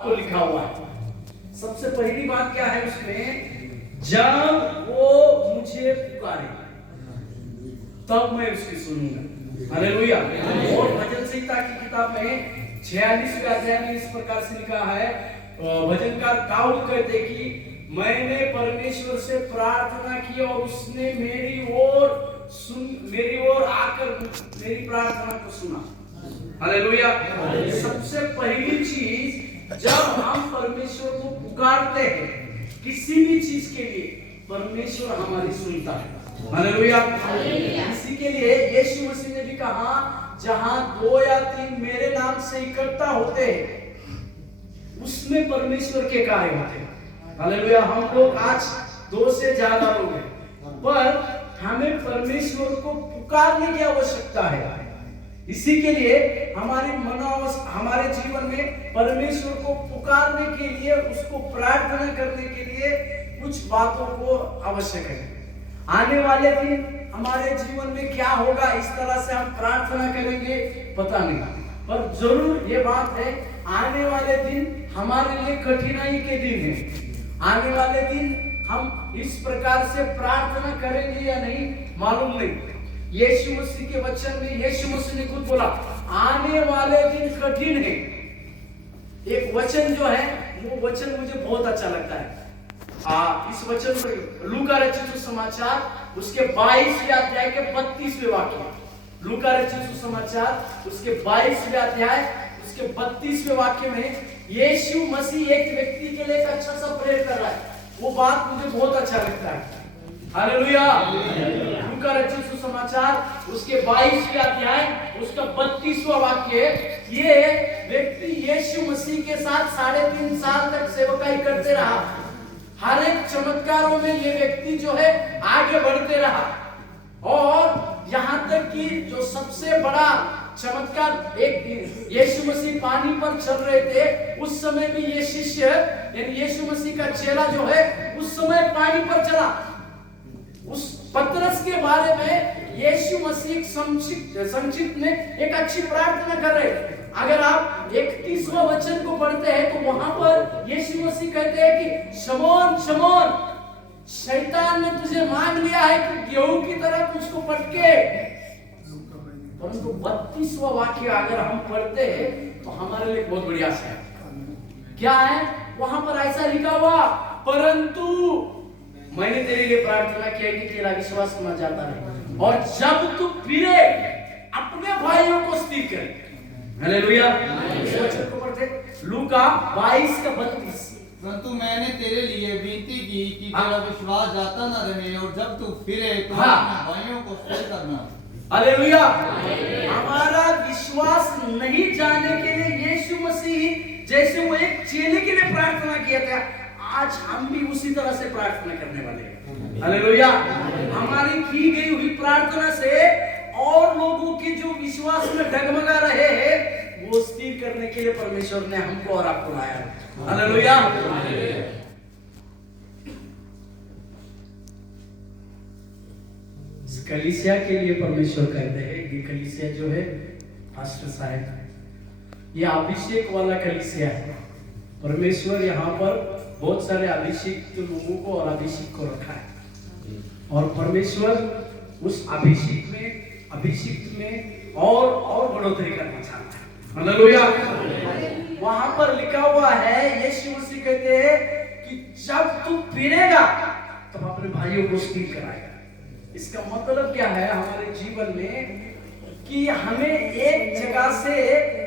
को लिखा हुआ है। सबसे पहली बात क्या है उसमें, जब वो मुझे पुकारे तब मैं उसकी सुनूंगा। हालेलुया। और भजन संहिता की किताब में 46वें अध्याय में इस प्रकार से लिखा है, भजनकार दाऊद कहते कि मैंने परमेश्वर से प्रार्थना की और उसने मेरी ओर आकर मेरी प्रार्थना को सुना। हालेलुया। सबसे पहली चीज, जब हम परमेश्वर को पुकारते हैं किसी भी चीज के लिए, परमेश्वर हमारी सुनता है। हालेलुया। इसी के लिए यीशु मसीह ने भी कहा, जहां 2 या 3 मेरे नाम से इकट्ठा होते हैं उसमें परमेश्वर के कार्य होते हैं। हालेलुया। हम लोग आज 2 से ज्यादा लोग हैं, पर हमें परमेश्वर को पुकारने की आवश्यकता है। इसी के लिए हमारे जीवन में परमेश्वर को पुकारने के लिए, उसको प्रार्थना करने के लिए कुछ बातों को आवश्यक है। आने वाले दिन हमारे जीवन में क्या होगा, इस तरह से हम प्रार्थना करेंगे पता नहीं, पर जरूर ये बात है, आने वाले दिन हमारे लिए कठिनाई के दिन है। आने वाले दिन हम इस प्रकार से प्रार्थना करेंगे या नहीं मालूम नहीं। यीशु मसीह के वचन में यीशु मसीह ने खुद बोला, आने वाले दिन कठिन है। एक वचन जो है, वो वचन मुझे बहुत अच्छा लगता है। इस वचन में लूका रचित सुसमाचार उसके 22वें अध्याय के 32वें वाक्य, लूका रचित सुसमाचार उसके 22वें अध्याय उसके 32वें वाक्य में यीशु मसीह एक व्यक्ति के लिए एक अच्छा सा प्रेयर कर रहा है। वो बात मुझे बहुत अच्छा लगता है। हालेलुया। लूका रचित सुसमाचार उसके 22वें अध्याय उसका 32वां वाक्य, ये व्यक्ति यीशु मसीह के साथ 3.5 साल तक सेवकाई करते रहा। हर एक चमत्कारों में ये व्यक्ति जो है आगे बढ़ते रहा, और यहाँ तक कि जो सबसे बड़ा चमत्कार, एक यीशु मसीह पानी पर चल रहे थे, उस समय भी ये शिष्य यानी यीशु मसीह का चेला जो है उस समय पानी पर चला। उस पतरस के बारे में यीशु मसीह संक्षिप्त में एक अच्छी प्रार्थना कर रहे हैं। अगर आप 31वां वचन को पढ़ते हैं तो वहां पर यीशु मसीह कहते हैं कि शमौन शमौन, शैतान ने तुझे मांग लिया है कि गेहूं की तरह तुझको पटके। परंतु 32वां वाक्य अगर हम पढ़ते हैं तो हमारे लिए बहुत बढ़िया है। क्या है वहां पर? ऐसा लिखा हुआ, परंतु मैंने तेरे लिए प्रार्थना किया कि तेरा विश्वास न जाता रहे, और जब तू फिरे अपने भाइयों को स्थिर करे। हालेलुया। इस वचन को पढ़ते लूका 22 का 32। परंतु मैंने तेरे लिए विनती की कि तेरा विश्वास जाता न रहे, और जब तू फिरे तो भाइयों को स्थिर करना। हालेलुया। हमारा विश्वास नहीं जाने के लिए यीशु मसीह जैसे वो एक चेले के लिए प्रार्थना किया था, आज हम भी उसी तरह से प्रार्थना करने वाले हैं। हालेलुया। हमारी की गई हुई प्रार्थना से और लोगों के जो विश्वास में डगमगा रहे हैं, वो स्थिर करने के लिए परमेश्वर ने हमको और आपको लाया। हालेलुया। कलीसिया के लिए परमेश्वर कहते हैं कि कलीसिया जो है पास्टर साहब, ये अभिषेक वाला कलीसिया है। परमेश्वर यहाँ पर बहुत सारे अभिषेक लोगों को और अभिषेक को रखा है, और परमेश्वर उस अभिषेक में और बढ़ोतरी करना चाहता है। हालेलुया। वहां पर लिखा हुआ है, यीशु मसीह कहते हैं कि जब तू फिरेगा तो अपने भाइयों को स्थिर कराएगा। इसका मतलब क्या है हमारे जीवन में, कि हमें एक जगह से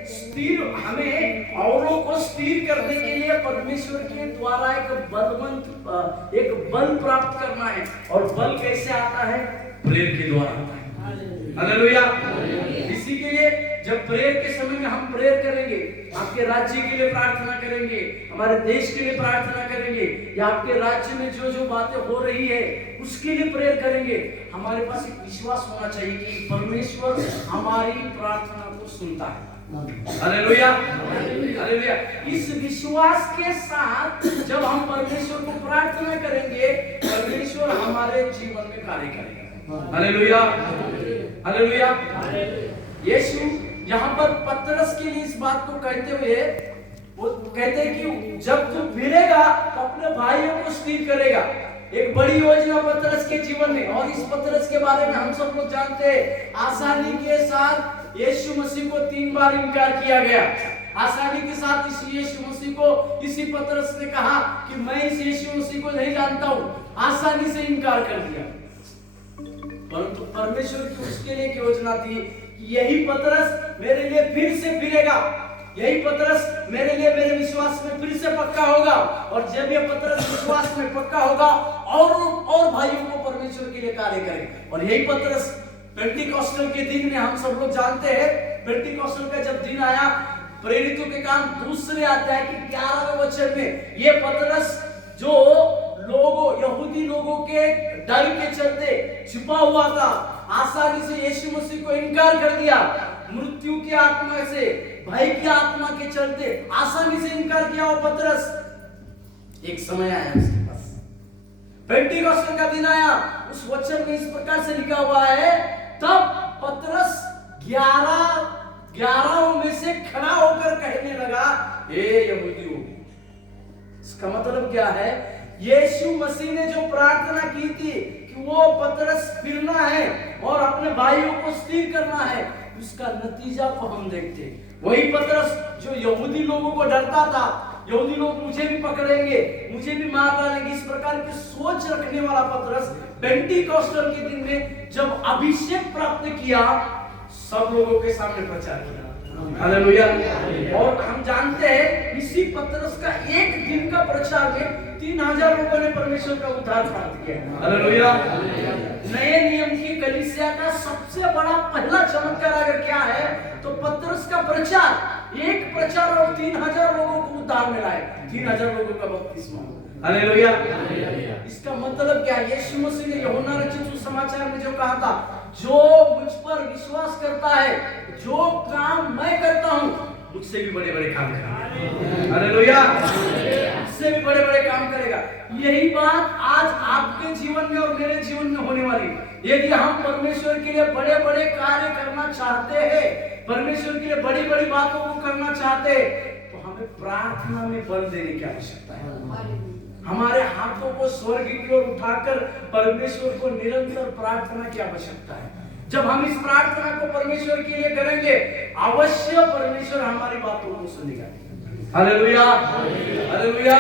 स्थिर, हमें औरों को स्थिर करने के लिए परमेश्वर के द्वारा एक बल प्राप्त करना है। और बल कैसे आता है? प्रेयर के द्वारा आता है। हालेलुया। इसी के लिए जब प्रेयर के समय में हम प्रेयर करेंगे, आपके राज्य के लिए प्रार्थना करेंगे, हमारे देश के लिए प्रार्थना करेंगे, या आपके राज्य में जो बातें हो रही है उसके लिए प्रेयर करेंगे, हमारे पास एक विश्वास होना चाहिए कि परमेश्वर हमारी प्रार्थना को सुनता है। हालेलुया। हालेलुया। इस विश्वास के साथ जब हम परमेश्वर को प्रार्थना करेंगे, परमेश्वर हमारे जीवन में कार्य करेगा। हालेलुया। हालेलुया। यीशु यहाँ पर पतरस के लिए इस बात को कहते हुए वो कहते हैं कि जब तू फिरेगा तो अपने भाइयों को स्थिर करेगा। एक बड़ी योजना पतरस के जीवन में, और इस पतरस के बारे में हम सब लोग जानते हैं। आसानी के साथ यीशु मसीह को 3 बार इनकार किया गया। आसानी के साथ इस यीशु मसीह को इसी पतरस ने कहा कि मैं इस यीशु मसीह को नहीं जानता हूं, आसानी से इनकार कर दिया। परंतु परमेश्वर की उसके लिए योजना थी कि यही पतरस मेरे लिए फिर से फिरेगा, यही पतरस मेरे लिए मेरे विश्वास में फिर से पक्का होगा, और जब ये पतरस विश्वास में पक्का होगा और भाइयों को परमेश्वर के लिए कार्य करेगा। और यही पतरस पेंटिकॉस्टल के दिन में हम सब लोग जानते हैं, पेंटिकॉस्टल का जब दिन आया, प्रेरितों के काम 2 अध्याय के 11वें वचन में ये पतरस जो यहूदी लोगों के डर के चलते छुपा हुआ था, आसानी से यीशु मसीह को इनकार कर दिया। मृत्यु की आत्मा से, भय की आत्मा के चलते आसानी से इनकार किया वो पतरस। एक समय आया उसके पास, पेंटिकॉस्टल का दिन आया, उस वचन में इस प्रकार से लिखा हुआ है, तब पतरस 11 में से खड़ा होकर कहने लगा, हे यहूदियों। इसका मतलब क्या है? यीशु मसीह ने जो प्रार्थना की थी कि वो पतरस फिरना है और अपने भाइयों को स्थिर करना है, उसका नतीजा को हम देखते हैं। वही पतरस जो यहूदी लोगों को डरता था, यहूदी लोग मुझे भी पकड़ेंगे, मुझे भी मार डालेंगे, इस प्रकार की सोच रखने वाला पतरस पेंटिकॉस्टल के दिन में जब अभिषेक प्राप्त किया, सब लोगों के सामने प्रचार किया। हालेलुया। और हम जानते हैं इसी पतरस का एक दिन का प्रचार में 3000 लोगों ने परमेश्वर का उद्धार प्राप्त किया। हालेलुया। नए नियम की कलीसिया का सबसे बड़ा पहला चमत्कार अगर क्या है तो पतरस का प्रचार, एक प्रचार और 3000 लोगों को उद्धार में लाए, 3000 लोगों का बपतिस्मा। हालेलुया। इसका मतलब क्या? यीशु मसीह ने यूहन्ना रचित सुसमाचार में जो कहा था, जो मुझ पर विश्वास करता है, जो काम मैं करता हूं, मुझसे भी बड़े-बड़े काम करेगा। हालेलुया। मुझसे भी बड़े-बड़े काम करेगा। यही बात आज आपके जीवन में और मेरे जीवन में होने वाली है। यदि हम परमेश्वर के लिए बड़े-बड़े कार्य करना चाहते हैं, परमेश्वर के लिए बड़ी-बड़ी बातों को करना चाहते हैं, तो हमें प्रार्थना में बल देने की आवश्यकता है। हमारे हाथों को स्वर्ग की ओर उठाकर परमेश्वर को निरंतर प्रार्थना की आवश्यकता है। जब हम इस प्रार्थना को परमेश्वर के लिए करेंगे, अवश्य परमेश्वर हमारी बातों को सुनेगा। Hallelujah, hallelujah.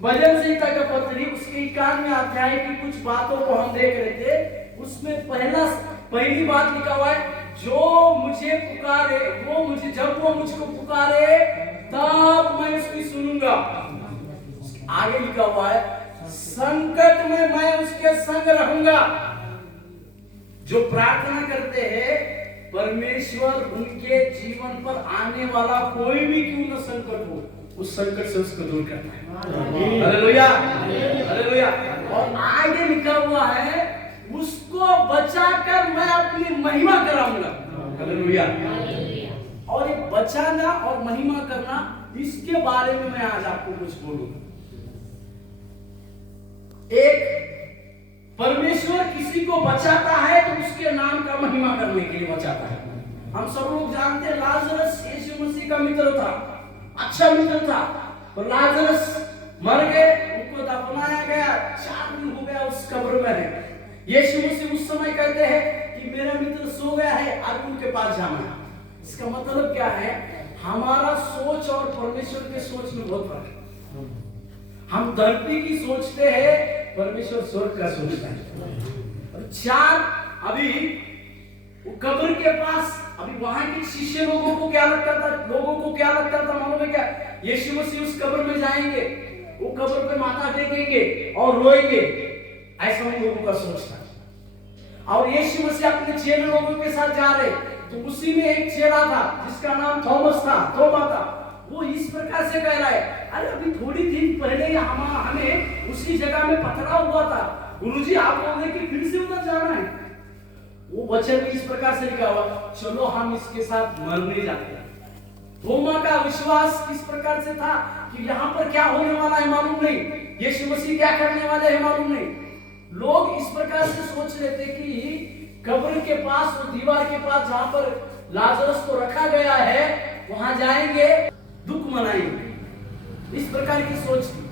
भजन संहिता का पत्री उसके 91वें अध्याय की कुछ बातों को हम देख रहे थे। उसमें पहली बात लिखा हुआ है, जो मुझे पुकारे, जब वो मुझको पुकारे तब मैं उसकी सुनूंगा। आगे लिखा हुआ है, संकट में मैं उसके संग रहूंगा। जो प्रार्थना करते हैं, परमेश्वर उनके जीवन पर आने वाला कोई भी क्यों न संकट हो, उस संकट से उसको दूर करता है। Hallelujah, hallelujah. और आगे लिखा हुआ है, उसको बचाकर मैं अपनी महिमा कराऊंगा। हालेलुया। और ये बचाना और महिमा करना, इसके बारे में मैं आज आपको कुछ बोलूंगा। एक, परमेश्वर किसी को बचाता है तो उसके नाम का महिमा करने के लिए बचाता है। हम सब लोग जानते हैं, लाजरस यीशु मसीह का मित्र था, अच्छा मित्र था, और लाजरस मर गए, उनको दफनाया गया, 4 दिन हो गया उस कब्र में है। यीशु मसीह उस समय कहते हैं कि मेरा मित्र सो गया है, अब उनके पास जाना है। इसका मतलब क्या है? हमारा सोच और परमेश्वर के सोच में बहुत फर्क है। हम धरती की सोचते हैं, परमेश्वर स्वर्ग का सोचता है। और 4 अभी वो कब्र के पास, अभी वहां के शिष्य लोगों को क्या लगता था मालूम है क्या? यीशु मसीह उस कब्र में जाएंगे, वो कब्र पे माथा टेकेंगे और रोएंगे, ऐसा उन लोगों का सोच था। और यीशु मसीह अपने चेले लोगों के साथ जा रहे, तो उसी में एक चेला था जिसका नाम थोमा था। वो इस प्रकार से कह रहा है, अरे अभी थोड़ी दिन पहले हमें उसी जगह में पथरा हुआ था, गुरुजी आप बोल रहे कि फिर से उधर जाना है। वो वचन में इस प्रकार से लिखा हुआ, चलो हम इसके साथ मरने जाते हैं। थोमा का विश्वास किस प्रकार से था कि यहाँ पर क्या होने वाला है मालूम नहीं, यीशु मसीह क्या करने वाले हैं मालूम नहीं। लोग इस प्रकार से सोच रहे थे कि कब्र के पास, दीवार के पास जहां पर लाजरस को रखा गया है, वहां जाएंगे दुख मनाएंगे। इस प्रकार की सोच थी।